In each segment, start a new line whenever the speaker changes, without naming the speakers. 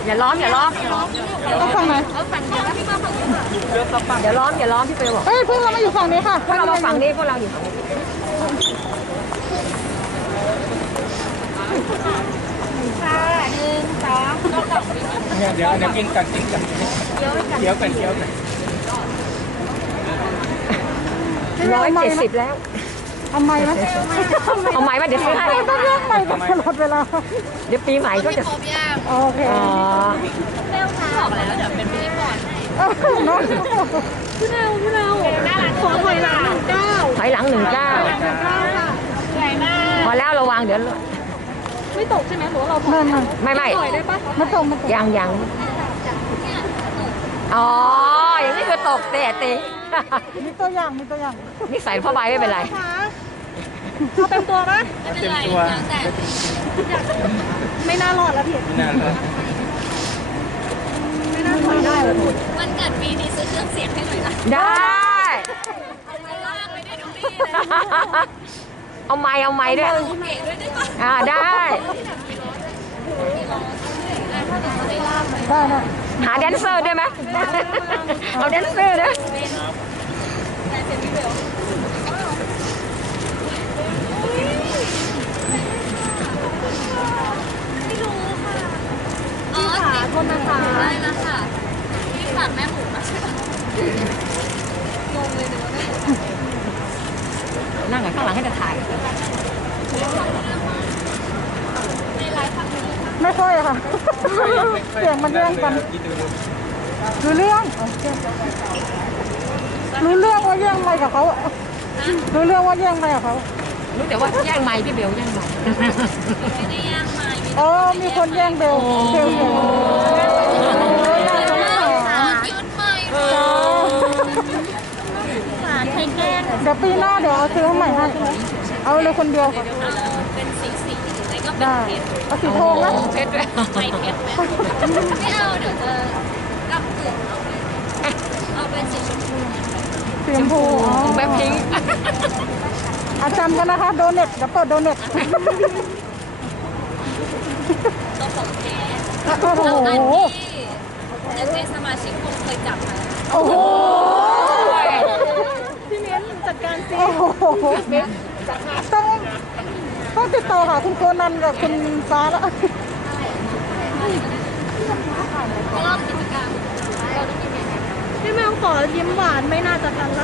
อย่าล้อม
เอาฝั่งไหน
อย่าล้อมพี่เปย์บอก
เฮ้ยพวกเรามาอยู่ฝั่งนี้ค่ะ
พวกเรามาฝั่งนี้พวกเราอยู่ฝั่งนี้
เดี๋ยวกินกันเคี้ยวกัน
170แล้ว
เอาไม้ไหม
เอาไม้มาเดี๋ยวซื้อให้
ต้องเลือกไม้กันตลอดเวลา
เดี๋ยวปีใหม่ก็จะ
โอเค
อ๋อ
เนาะ
ถอยหลัง19พอแล้วระวังเดี๋ยว
นั่นน่ะ
ไม่
ไม่ตรง
ยังอ๋ออย่างนี้คือตกเตะ
มีตัวอย่าง
นี่ใส่ผ้าใบไม่เป็นไร
เอาเต็มตัวปะ
เต็มตัว
ไม่น่ารอดแล้วพี่
ไม่นานแล้ว
ไม่น่าถอยได้เลย
วันเกิดปีนี้ซื้อเครื่องเสียงให้หน่อยนะ
ได้
เอาไว้ลากไม่ได้ทุกปีเลย
เอาไม้ด้วย
เก๋ด้วยได้ปะ
ได้
ได้นะ
หาแดนเซอร์ด้วยไหมเอาแดนเซอร์ด้วย
ไม่รู้ค่ะอ๋อขาคนนะคะได้แล้วค่ะที่ฝากแม่หมูมาใช่ปะงงเลยเดี๋ยวแม่
นั่งกับข้างหลังให้จะถ่าย
ในไลฟ์ฟังดู
ไม่ค่อยค่ะ เสียงมันแย่งกันรู้เรื่องว่าแย่งอะไรกับเขารู้เรื่องว่าแย่งอะไรกับเขา
รู้แต่ว่าแย่งไม้พี่เบลแย่งไม้
ไม่ได้ย่างไม้มี
อ๋อมีคนแย่งเบลเสียงน่าสงสาร
ยืดไม้ฝาไทยแกล้ง
เดี๋ยวปีหน้าเดี๋ยวเอาซื้อใหม่ให้เอาเลยคนเดียวค่ะ
เป็นสีหรือไม่ก็เป็น
ได้
เพชร
เอาสีทองนะ
เพชรด้วย
ไม่เพชรไม่เอาเดี๋ยวจะกลับคืนเอาเป็นสีชมพู
สีชมพู
แบบพิงค์
อาจำกันนะคะโดเน็ตเดี๋ยวเปิดโดเน็ต
ตัวของเจ๊
โอ้โห
แล้วอันที่เจ๊สมาชิกคงเคยจับมา
โอ้โห
พี่เม้นจัดการซิ
โอ้โหต้องติดต่อหาคุณโคนันกับคุณฟ้าแล้ว
รอบกิจกรรมเราต้องกินยังไง
พี่แมวขอยิ้มหวานไม่น่าจะทันละ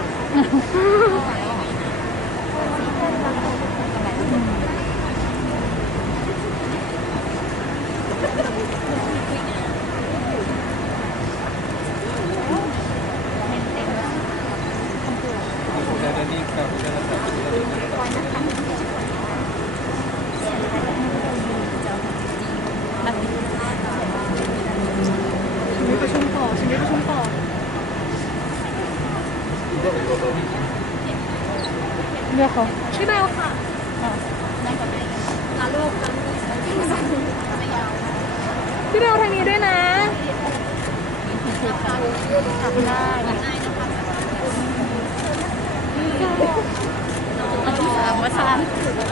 เดี๋ยวนี้ก็
มีประชุมต่อชีวิตประชุมต่อเรียกเขา
พี่เบลค่ะลาลูกกัน
พี่เบลทางนี้ด้วยนะ
วัชรัน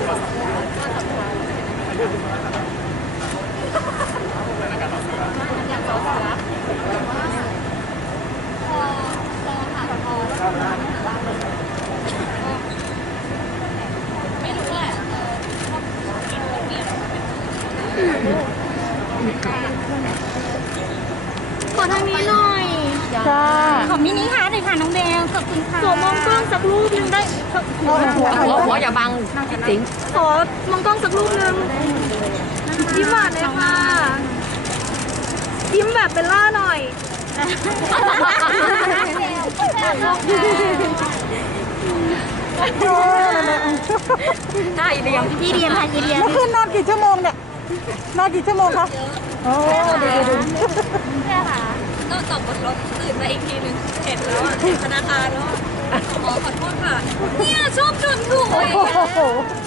ไม่รู้แหละขอทางนี้หน่อย
จ้า
ขอมินิฮาร์ดหน่อยค่ะน้องเบลขอบคุณค่ะ
สวมมองกล้องสักรูปหนึ่งได้
หัวอย่าบังพี่สิง
ขอมองกล้องสักรูปหนึ่งยิ้มหวานเลยค่ะ ยิ้มแบบเบลล่าหน่อย
หน้าอีเดียม
พี่เรียนค่ะพี่เรียน
เมื่อคืนนอนกี่ชั่วโมงเนี่ย นอนกี่ชั่วโมงคะโอ้ดี
เนี่ยค่ะก็ตอบบนรถตื่นมาอีกทีนึงเห็นแล้วอ่ะเห็นธนาคารแล้วขอโทษค่ะเนี่ยชอบชนถูก
โอ้
เลย
โห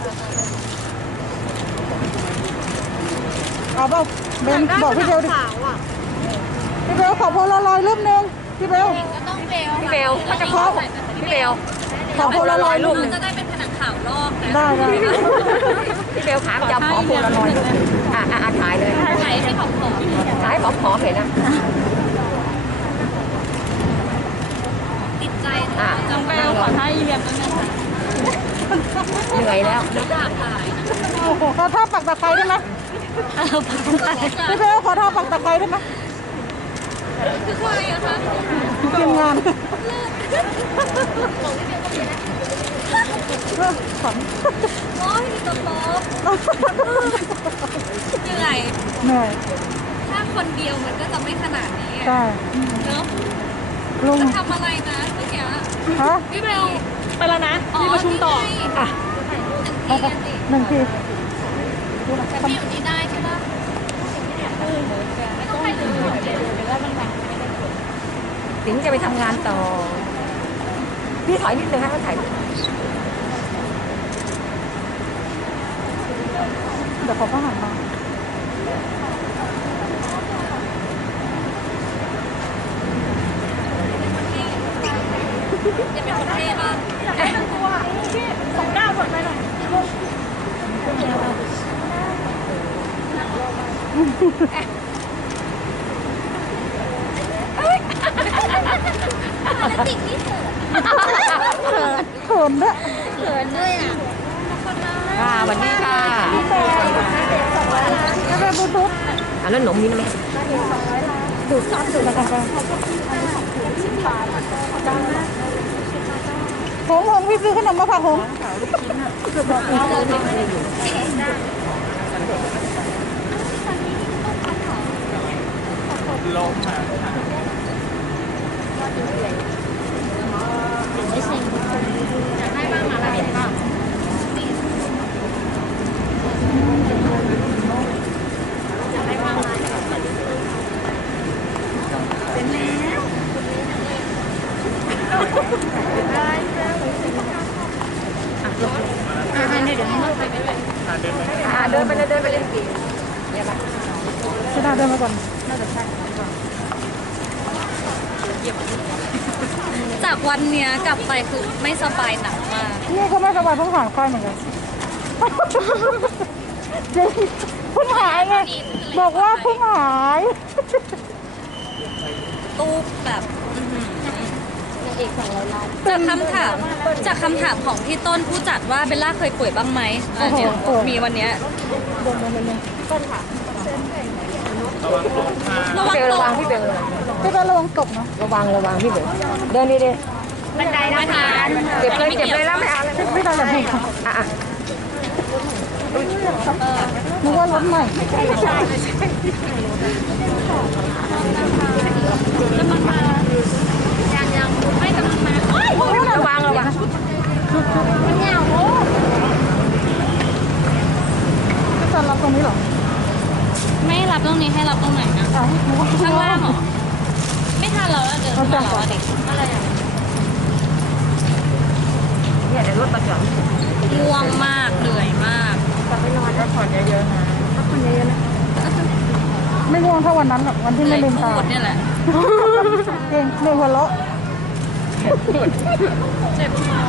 เอาเปล่าเบนบอกพี่เบลดิพี่เบลขอโพลารอยด์รูปหนึ่งพี่เบล
ก็ต้องเบล
พี่เบลเขาจะขอพี่เบล
ขอโพลารอยด์รูปหนึ่ง
จะได้เป็นผนังข่าวลอกนะ
ได้
พี่เบลขาจะขอโพลารอยด์ถ่ายเลย
ถ่ายให้ผอม
ถ่ายผอมๆเห็นนะ
ๆติดใจนะ
น้องเบลขอท่าอีเลียมด้วยนะคะ
เหนื่อยแล้ว
อยากถ่าย
โอ้โหขอท่าปักตะไคร้ได้ไหมพี่เบลขอท่าปักตะไคร้ได้ไหม
คือใครอะคะ
ทีมงานขำ
โอ้ยตัวป๊อปเหนื่อย
เหนื่อย
ถ้าคนเดียวมันก็จะไม่ขนาดนี้
ใช่
เนาะ
ลุง
จะทำอะไรนะเมื่อกี้
ฮะ
พี่เบล
ไปแล้วนะมีประชุมต่อ
อ่ะ
หนึ่งที
แต่พี่อยู่นี่ได้ใช่ปะไม่ต้องให้เลย
สิงจะไปทำงานต่อ พี่ถอยนิดนึงให้เขาถ่าย
เดี๋ยวเขาก็หันมา
อย่าเป็นคนเท่บ้าง ติดนี่เถิด
เขินด้วย
เขินด้วยอ่ะ
ค่ะสวัสดีค่ะ
แล้วเป็นบลูทูธ
แล้วหนมมีนะไหม
ดูดซ้ำดูดแล้วกันไปหงพี่ซื้อขนมมาฝากหง
ลมอ่ะ
ให้บ้างมาอะไรบ้าง
เดินไปเลยเดินไปเลย
ชนะเดินมาก่อน
จากวันเนี้ยกลับไปคือไม่สบายหนักมาก
นี่ก็ไม่สบายเพิ่งหายไข้เหมือนกันจริงเพิ่งหายไงบอกว่าเพิ่งหาย
ตู้แบบจากคำถามของพี่ต้นผู้จัดว่าเบลล่าเคยป่วยบ้างไหมเนี่ยมีวันเนี้ยระวัง
พี่เบล
ต
ระ
ก
วังพี่เบล
พี่ก็ระวังตกนะ
ระวังพี่เบลเดินดี
บันไดไม่ทาน
ๆเจ็บเลยแล้วไม่เอาเลย
ไม่ได้แบบนี้
อ่ะ
นึกว่ารถใหม่
ยังไม่กำลังมา
ระวัง
จะจะรับตรงนี้เหรอ
ไม่รับตรงนี้ให้รับตรงไหนนะ
อ้าวนึกว่า
ข้างล่างเหรอไม่ทันแล้วเดินขึ้นมาแล้วเด็กอะไรอ่ะ
เนี่ยเดี๋ยวรถมาจอด
ง่วงมากเหนื่อยมาก
ไม่ง่วงเท่าวันนั้นหรอกวันที่ไม่ลืมตา
พูดเนี่ยแหละ
เก่งเหนื่อยหัวเราะ
เจ็บคอ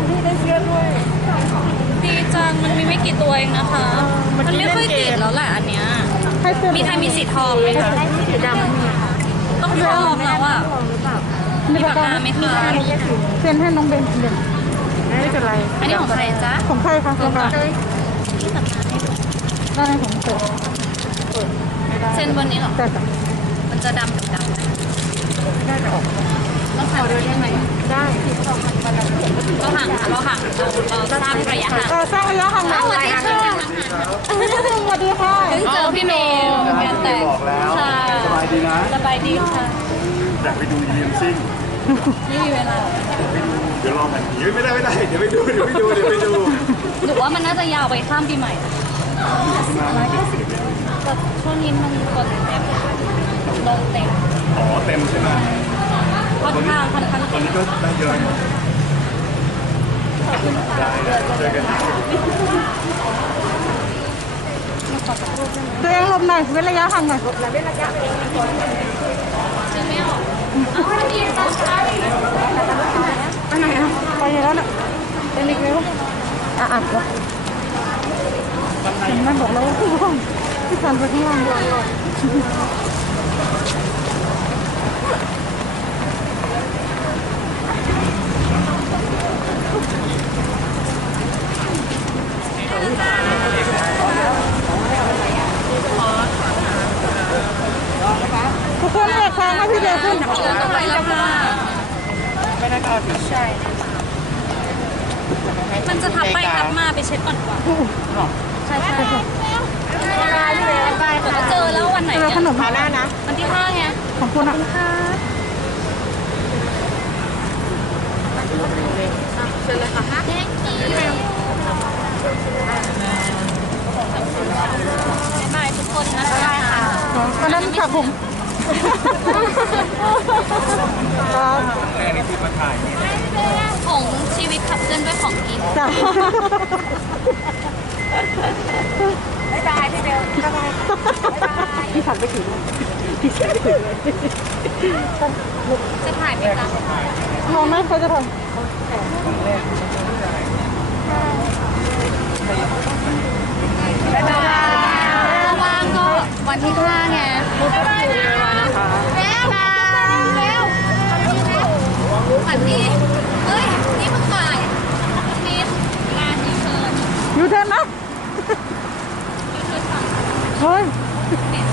ดีจังมันมีไม่กี่ตัวเองนะคะ มันไม่ค่อยติดแล้วแหละอันเนี้ย
ให้เสื้อ
มีใครมีสีทองไหมคะ
สีดำ
ต้องทองแล้วอ่ะ
มี
มี
ปา
ปาก ก
กาก
าไหมคะ
เซ็นให้น้องเบนเด่น
ไม่เป็นไร
อันนี้ของใครจ๊ะ
ของใครคะของใครได้ของเต๋อ
เซ็นบนนี้เหรอ
แต่จ้ะ
มันจะดำกับดำต้องถ่ายด้วยได้ไหม
ได้
เราห่างเราสร้างระยะห่าง
สร้างระยะห่างนะ
สวัสดีค่ะ
สวัสดีค่ะ
เพิ่งเจอพี่เมย์งานแต่ง
บอกแล้ว
ค่ะ
สบายดีนะ
สบายดีค่ะ
อยากไปดูอีเลียมซิ่ง
ไม่มีเวลา
เดี๋ยวรอแผ่นผีไม่ได้ เดี๋ยวไปดู
หรือว่ามันน่าจะยาวไปข้ามปีใหม่แต่ช่วงนี้มันกดเต็มลงเต็ม
อ๋อเต็มใช่ไหม
ค่อนข้าง
ตอน
เต็ม
นี้ก็ได้เยอะนะได้เจอกัน
ตัวเองหลบหน่อยเว้นระยะห่างหน่อย
ซื้อไม่ออก
ไปไหนอ่ะไปอยู่แล้วน่ะเป็นอีกแล้ว
อ่ะ
เห็นไหมบอกแล้วว่า
พี่สันไปข้างล่างก่อน ทุกคนเอกทางให้พี่เบลขึ้น
เชิญต้องไปแล้วค่ะ
ไม่ได้ก็เอาถึง
มันจะทับไปทับมาไปเช็ดก่อนดีกว่าใช่ใช่เดี๋ยวก็เจอแล้ววันไหน
เจอ
เนี่ย
ขนมหาหน้านะ
วันที่5ไง
ขอบคุณค่ะ
บายทุกคนนะคะ
วันนั้นค่ะผมครับ
แรกในที่มาถ่ายนี่
ของชีวิตขับเคลื่อนด้วยของกิน
จ้าบ๊ายบายพี่เบลบ๊ายบายพี่ผัดไปถึงพี่เสียไปถึงเลย
จะถ่ายไหมจ๊ะ
มองไหมเขาจะท
ถ้าว่างก็วันที่5ไงบ๊ายบายนะแล้วฝันดีเฮ้ย นี่เพิ่งถ่ายนี่งานยูเทิร์น
ำยูเทิร์นนะ
ยูเทิร์นฝั่ง
เฮ้ย
เนี่ย